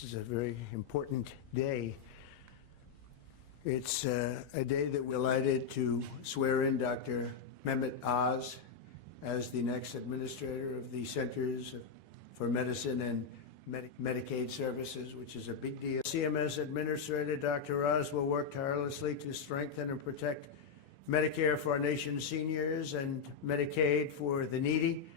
This is a very important day. It's a day that we're delighted to swear in Dr. Mehmet Oz as the next administrator of the Centers for Medicine and Medicaid Services, which is a big deal. CMS Administrator Dr. Oz will work tirelessly to strengthen and protect Medicare for our nation's seniors and Medicaid for the needy.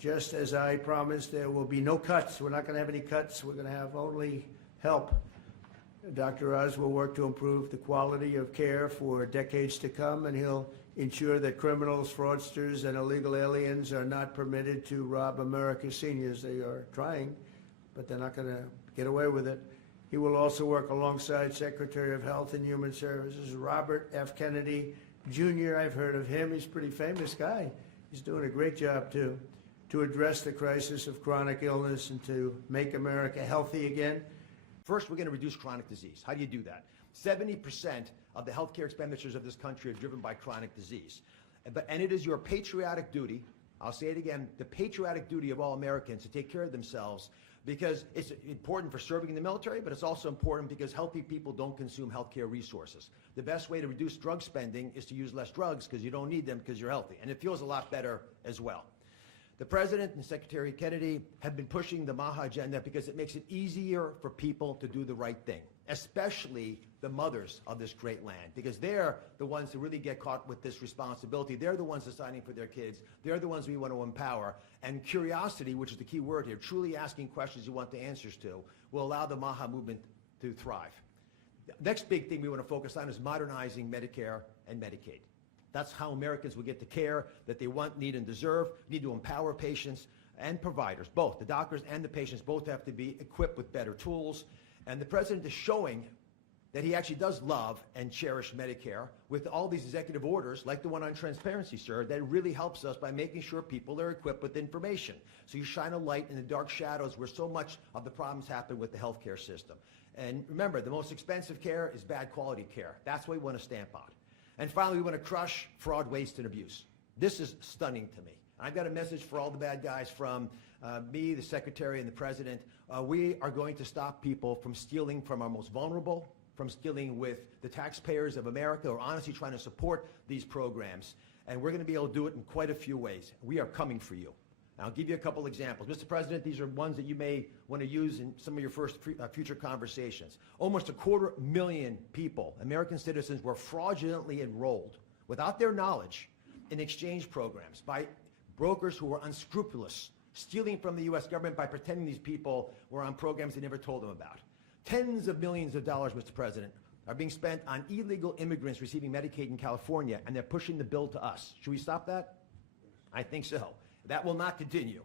Just as I promised, there will be no cuts. We're not going to have any cuts. We're going to have only help. Dr. Oz will work to improve the quality of care for decades to come, and he'll ensure that criminals, fraudsters, and illegal aliens are not permitted to rob America's seniors. They are trying, but they're not going to get away with it. He will also work alongside Secretary of Health and Human Services Robert F. Kennedy, Jr. I've heard of him. He's a pretty famous guy. He's doing a great job, too, to address the crisis of chronic illness and to make America healthy again. First, we're going to reduce chronic disease. How do you do that? 70% of the healthcare expenditures of this country are driven by chronic disease. And it is your patriotic duty, I'll say it again, the patriotic duty of all Americans to take care of themselves, because it's important for serving in the military, but it's also important because healthy people don't consume healthcare resources. The best way to reduce drug spending is to use less drugs because you don't need them because you're healthy. And it feels a lot better as well. The President and Secretary Kennedy have been pushing the MAHA agenda because it makes it easier for people to do the right thing, especially the mothers of this great land, because they're the ones who really get caught with this responsibility. They're the ones deciding for their kids. They're the ones we want to empower. And curiosity, which is the key word here, truly asking questions you want the answers to, will allow the MAHA movement to thrive. The next big thing we want to focus on is modernizing Medicare and Medicaid. That's how Americans will get the care that they want, need, and deserve. We need to empower patients and providers, both. The doctors and the patients both have to be equipped with better tools. And the President is showing that he actually does love and cherish Medicare with all these executive orders, like the one on transparency, sir, that really helps us by making sure people are equipped with information. So you shine a light in the dark shadows where so much of the problems happen with the healthcare system. And remember, the most expensive care is bad quality care. That's what we want to stamp out. And finally, we want to crush fraud, waste, and abuse. This is stunning to me. I've got a message for all the bad guys from me, the Secretary, and the President. We are going to stop people from stealing from our most vulnerable, from stealing with the taxpayers of America, or honestly trying to support these programs. And we're going to be able to do it in quite a few ways. We are coming for you. I'll give you a couple examples. Mr. President, these are ones that you may want to use in some of your future conversations. Almost 250,000 people, American citizens, were fraudulently enrolled without their knowledge in exchange programs by brokers who were unscrupulous, stealing from the U.S. government by pretending these people were on programs they never told them about. Tens of millions of dollars, Mr. President, are being spent on illegal immigrants receiving Medicaid in California, and they're pushing the bill to us. Should we stop that? I think so. That will not continue.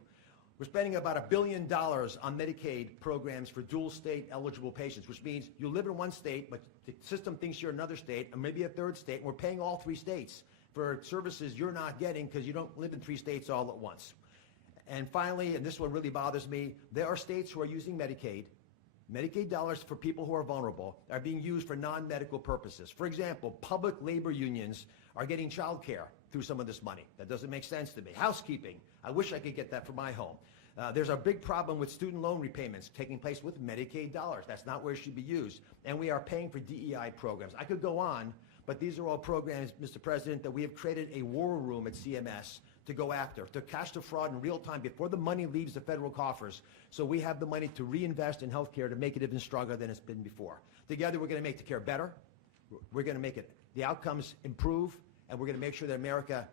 We're spending about $1 billion on Medicaid programs for dual state eligible patients, which means you live in one state, but the system thinks you're another state, and maybe a third state, and we're paying all 3 states for services you're not getting because you don't live in 3 states all at once. And finally, and this one really bothers me, there are states who are using Medicaid. Medicaid dollars for people who are vulnerable are being used for non-medical purposes. For example, public labor unions are getting child care through some of this money. That doesn't make sense to me. Housekeeping, I wish I could get that for my home. There's a big problem with student loan repayments taking place with Medicaid dollars. That's not where it should be used. And we are paying for DEI programs. I could go on, but these are all programs, Mr. President, that we have created a war room at CMS to go after, to catch the fraud in real time before the money leaves the federal coffers, so we have the money to reinvest in healthcare to make it even stronger than it's been before. Together, we're going to make the care better. We're going to make the outcomes improve, and we're going to make sure that America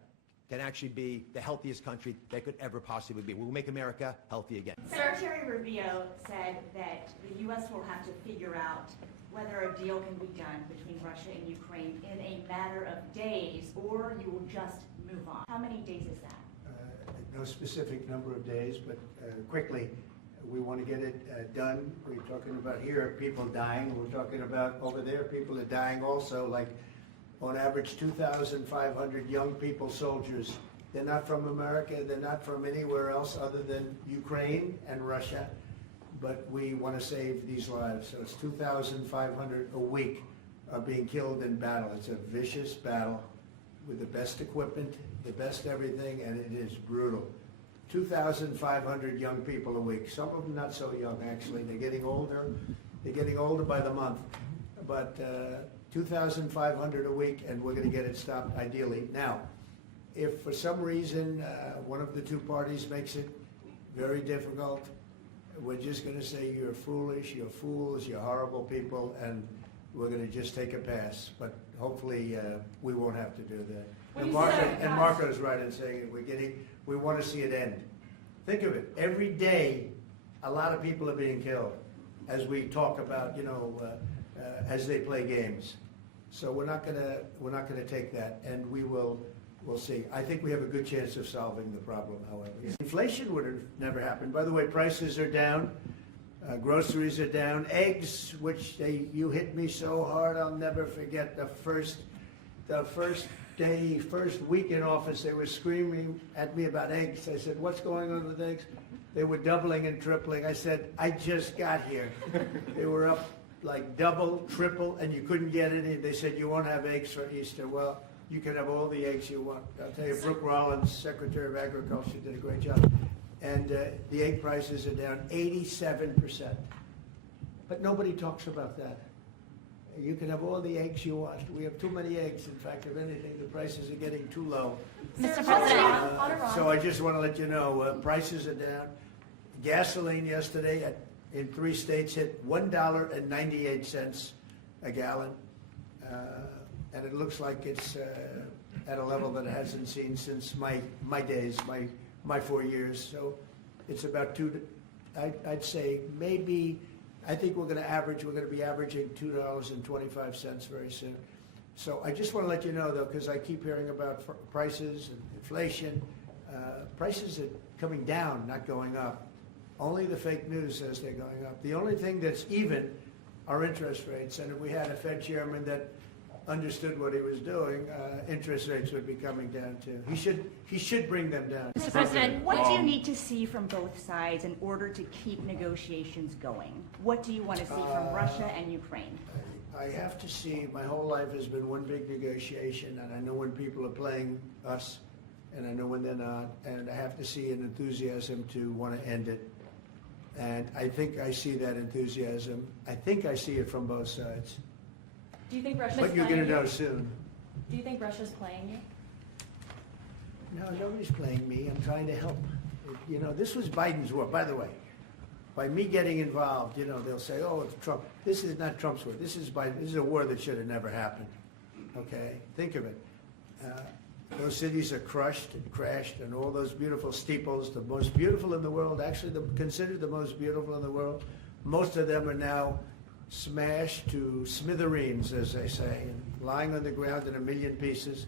can actually be the healthiest country that could ever possibly be. We'll make America healthy again. Secretary Rubio said that the U.S. will have to figure out whether a deal can be done between Russia and Ukraine in a matter of days, or you will just move on. How many days is that? No specific number of days, but quickly. We want to get it done. We're talking about here people dying. We're talking about over there people are dying also, like on average 2,500 young people, soldiers. They're not from America. They're not from anywhere else other than Ukraine and Russia. But we want to save these lives. So it's 2,500 a week are being killed in battle. It's a vicious battle with the best equipment, the best everything, and it is brutal. 2,500 young people a week. Some of them not so young, actually. They're getting older. They're getting older by the month. But 2,500 a week, and we're going to get it stopped ideally. Now, if for some reason one of the two parties makes it very difficult, we're just going to say you're foolish, you're fools, you're horrible people, and we're going to just take a pass. But hopefully we won't have to do that. And Marco's right in saying it. We want to see it end. Think of it. Every day, a lot of people are being killed as we talk about, as they play games. So we're not gonna take that, and we'll see. I think we have a good chance of solving the problem, however. Inflation would have never happened. By the way, prices are down. Groceries are down. Eggs, which you hit me so hard, I'll never forget the first week in office, they were screaming at me about eggs. I said, what's going on with eggs? They were doubling and tripling. I said, I just got here. They were up like double, triple, and you couldn't get any. They said, you won't have eggs for Easter. Well, you can have all the eggs you want. I'll tell you, Brooke Rollins, Secretary of Agriculture, did a great job. And the egg prices are down 87%. But nobody talks about that. You can have all the eggs you want. We have too many eggs. In fact, if anything, the prices are getting too low. Mr. President. So I just want to let you know, prices are down. Gasoline yesterday in 3 states hit $1.98 a gallon. And it looks like it's at a level that it hasn't seen since my days, my 4 years. So it's about I'd say maybe, I think we're going to be averaging $2.25 very soon. So I just want to let you know, though, because I keep hearing about prices and inflation. Prices are coming down, not going up. Only the fake news says they're going up. The only thing that's even are interest rates. And if we had a Fed chairman that understood what he was doing, interest rates would be coming down too. He should bring them down. Mr. President, What do you need to see from both sides in order to keep negotiations going? What do you want to see from Russia and Ukraine? I have to see, my whole life has been one big negotiation, and I know when people are playing us, and I know when they're not, and I have to see an enthusiasm to want to end it. And I think I see that enthusiasm. I think I see it from both sides. Do you think Russia's But you're playing going to you? know soon. Do you think Russia's playing you? No, nobody's playing me. I'm trying to help. This was Biden's war, by the way. By me getting involved, they'll say, oh, it's Trump. This is not Trump's war. This is Biden. This is a war that should have never happened. Okay? Think of it. Those cities are crushed and crashed, and all those beautiful steeples, the most beautiful in the world, actually considered the most beautiful in the world, most of them are now smashed to smithereens, as they say, and lying on the ground in a million pieces.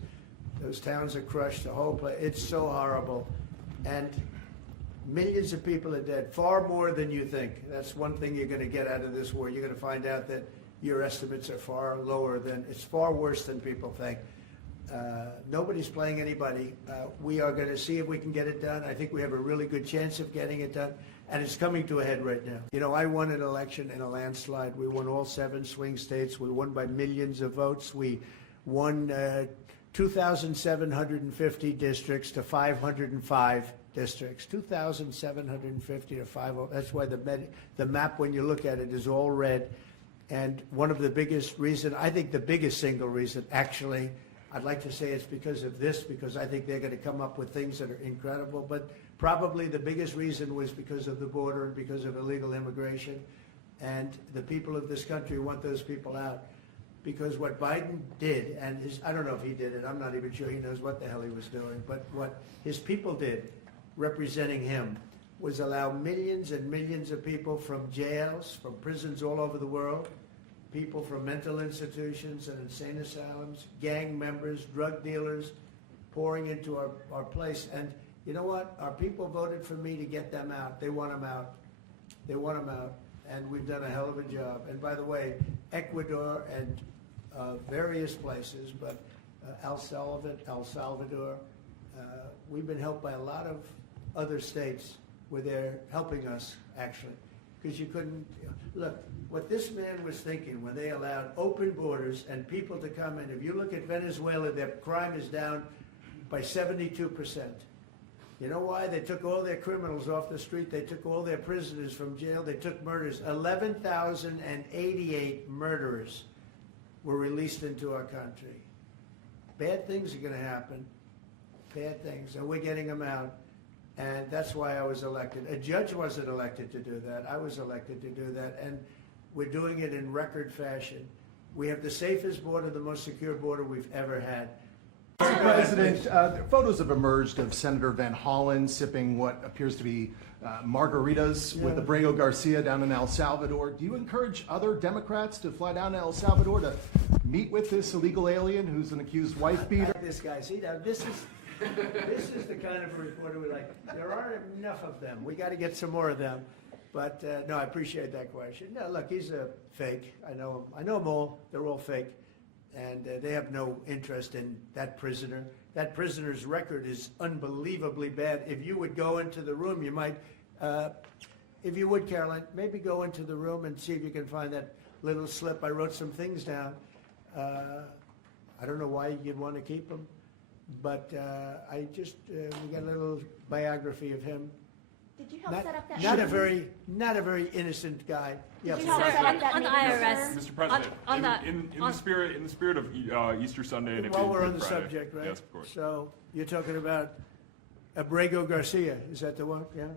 Those towns are crushed, the whole place. It's so horrible. And millions of people are dead, far more than you think. That's one thing you're going to get out of this war. You're going to find out that your estimates are far lower than, it's far worse than people think. Nobody's playing anybody. We are going to see if we can get it done. I think we have a really good chance of getting it done. And it's coming to a head right now. I won an election in a landslide. We won all 7 swing states. We won by millions of votes. We won 2,750 districts to 505 districts. 2,750 to 505. That's why the map, when you look at it, is all red. And one of the biggest reason, I think the biggest single reason, actually, I'd like to say it's because of this, because I think they're going to come up with things that are incredible. But probably the biggest reason was because of the border and because of illegal immigration. And the people of this country want those people out. Because what Biden did, and I don't know if he did it, I'm not even sure he knows what the hell he was doing, but what his people did, representing him, was allow millions and millions of people from jails, from prisons all over the world, people from mental institutions and insane asylums, gang members, drug dealers, pouring into our place. And you know what? Our people voted for me to get them out. They want them out. They want them out. And we've done a hell of a job. And by the way, Ecuador and various places, but El Salvador, we've been helped by a lot of other states where they're helping us, actually. Because you couldn't, look, what this man was thinking when they allowed open borders and people to come in, if you look at Venezuela, their crime is down by 72%. You know why? They took all their criminals off the street. They took all their prisoners from jail. They took murders. 11,088 murderers were released into our country. Bad things are going to happen. Bad things. And we're getting them out. And that's why I was elected. A judge wasn't elected to do that. I was elected to do that. And we're doing it in record fashion. We have the safest border, the most secure border we've ever had. Mr. President, photos have emerged of Senator Van Hollen sipping what appears to be margaritas with Abrego Garcia down in El Salvador. Do you encourage other Democrats to fly down to El Salvador to meet with this illegal alien who's an accused wife beater? This guy, see, now this is the kind of reporter we like. There aren't enough of them. We got to get some more of them. But no, I appreciate that question. No, look, he's a fake. I know him. I know them all. They're all fake. And they have no interest in that prisoner. That prisoner's record is unbelievably bad. If you would go into the room, you might, if you would, Caroline, maybe go into the room and see if you can find that little slip. I wrote some things down. I don't know why you'd want to keep them, but we got a little biography of him. Did you help set up that Not a meeting? very innocent guy. Yeah, Did you help set up that on the meeting, IRS. sir? Mr. President, On the- in the spirit of Easter Sunday and it while being we're on Good the Friday. subject, right? Yes, of course. So you're talking about Abrego Garcia, is that the one? Yeah.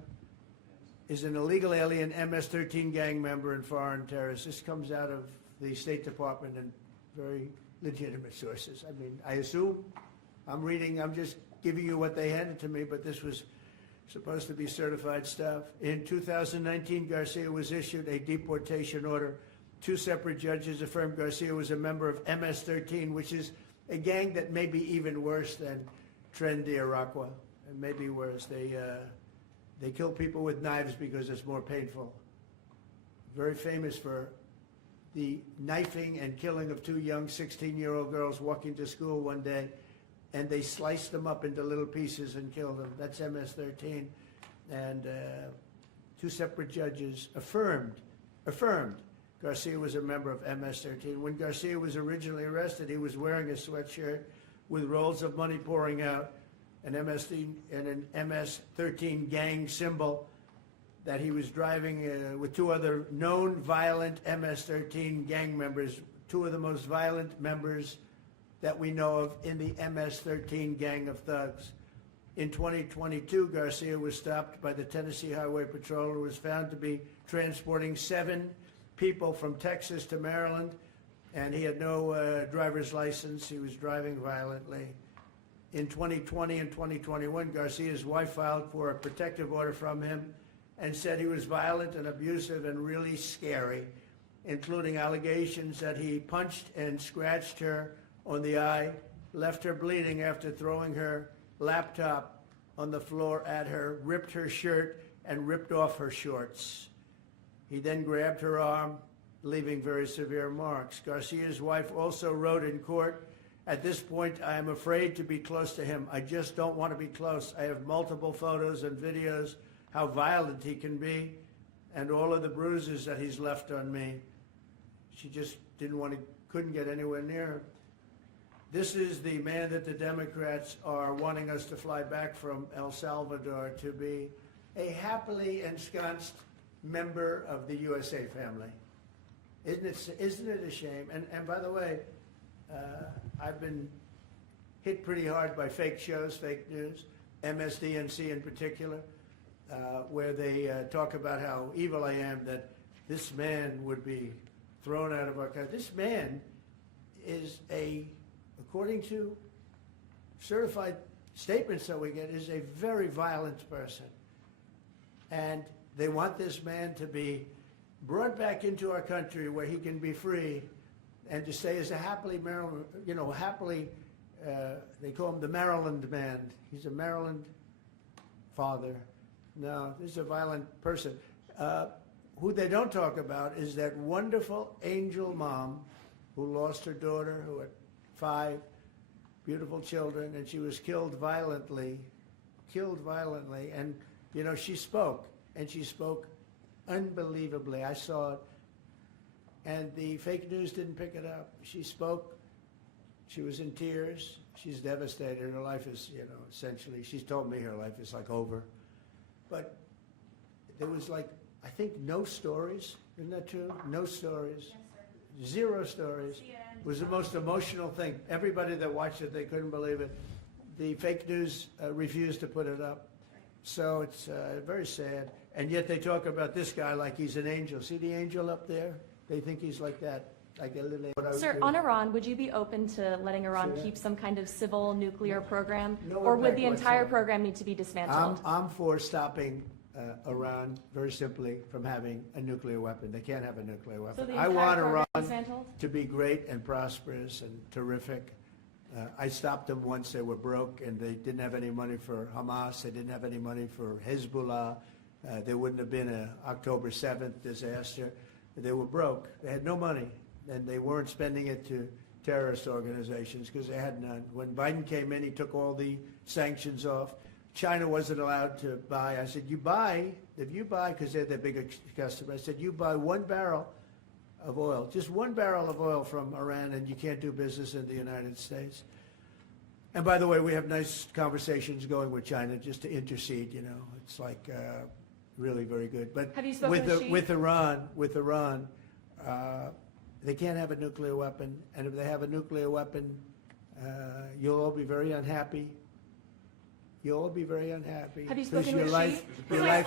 Is an illegal alien MS-13 gang member and foreign terrorist. This comes out of the State Department and very legitimate sources. I mean, I assume, I'm just giving you what they handed to me, but this was supposed to be certified stuff. In 2019, Garcia was issued a deportation order. 2 separate judges affirmed Garcia was a member of MS-13, which is a gang that may be even worse than Tren de Aragua, and maybe worse. They kill people with knives because it's more painful. Very famous for the knifing and killing of 2 young 16-year-old girls walking to school one day, and they sliced them up into little pieces and killed them. That's MS-13. And 2 separate judges affirmed Garcia was a member of MS-13. When Garcia was originally arrested, he was wearing a sweatshirt with rolls of money pouring out, an MS-13 gang symbol that he was driving with 2 other known violent MS-13 gang members, 2 of the most violent members that we know of in the MS-13 gang of thugs. In 2022, Garcia was stopped by the Tennessee Highway Patrol and was found to be transporting 7 people from Texas to Maryland, and he had no driver's license. He was driving violently. In 2020 and 2021, Garcia's wife filed for a protective order from him and said he was violent and abusive and really scary, including allegations that he punched and scratched her on the eye, left her bleeding after throwing her laptop on the floor at her, ripped her shirt, and ripped off her shorts. He then grabbed her arm, leaving very severe marks. Garcia's wife also wrote in court, "At this point, I am afraid to be close to him. I just don't want to be close. I have multiple photos and videos how violent he can be and all of the bruises that he's left on me." She just couldn't get anywhere near him. This is the man that the Democrats are wanting us to fly back from El Salvador to be a happily ensconced member of the USA family. Isn't it a shame? And by the way, I've been hit pretty hard by fake shows, fake news, MSDNC in particular, where they talk about how evil I am, that this man would be thrown out of our country. This man is according to certified statements that we get, is a very violent person. And they want this man to be brought back into our country where he can be free and to stay as a happily Maryland, they call him the Maryland man. He's a Maryland father. No, this is a violent person. Who they don't talk about is that wonderful angel mom who lost her daughter, who had 5 beautiful children, and she was killed violently. And, she spoke, and she spoke unbelievably. I saw it, and the fake news didn't pick it up. She spoke She was in tears. She's devastated. Her life is, essentially, she's told me her life is like over. But there was like, I think no stories. Isn't that true? No stories. Zero stories. It was the most emotional thing. Everybody that watched it, they couldn't believe it. The fake news refused to put it up. So it's very sad. And yet they talk about this guy like he's an angel. See the angel up there? They think he's like that. Like a little angel. Sir, on Iran, would you be open to letting Iran Sure. keep some kind of civil nuclear program? No Or would impact the entire whatsoever. program need to be dismantled? I'm for stopping Iran, very simply, from having a nuclear weapon. They can't have a nuclear So weapon. the I entire want program Iran dismantled? to be great and prosperous and terrific. I stopped them once they were broke and they didn't have any money for Hamas. They didn't have any money for Hezbollah. There wouldn't have been an October 7th disaster. They were broke. They had no money, and they weren't spending it to terrorist organizations because they had none. When Biden came in, he took all the sanctions off. China wasn't allowed to buy. I said, if you buy, because they're the biggest customer, I said, you buy 1 barrel of oil, just 1 barrel of oil from Iran, and you can't do business in the United States. And by the way, we have nice conversations going with China just to intercede, It's like really very good. But Have you spoken with Xi? with Iran, they can't have a nuclear weapon. And if they have a nuclear weapon, you'll all be very unhappy. You'll all be very unhappy. Have you 'Cause spoken with Xi? your life, He's like,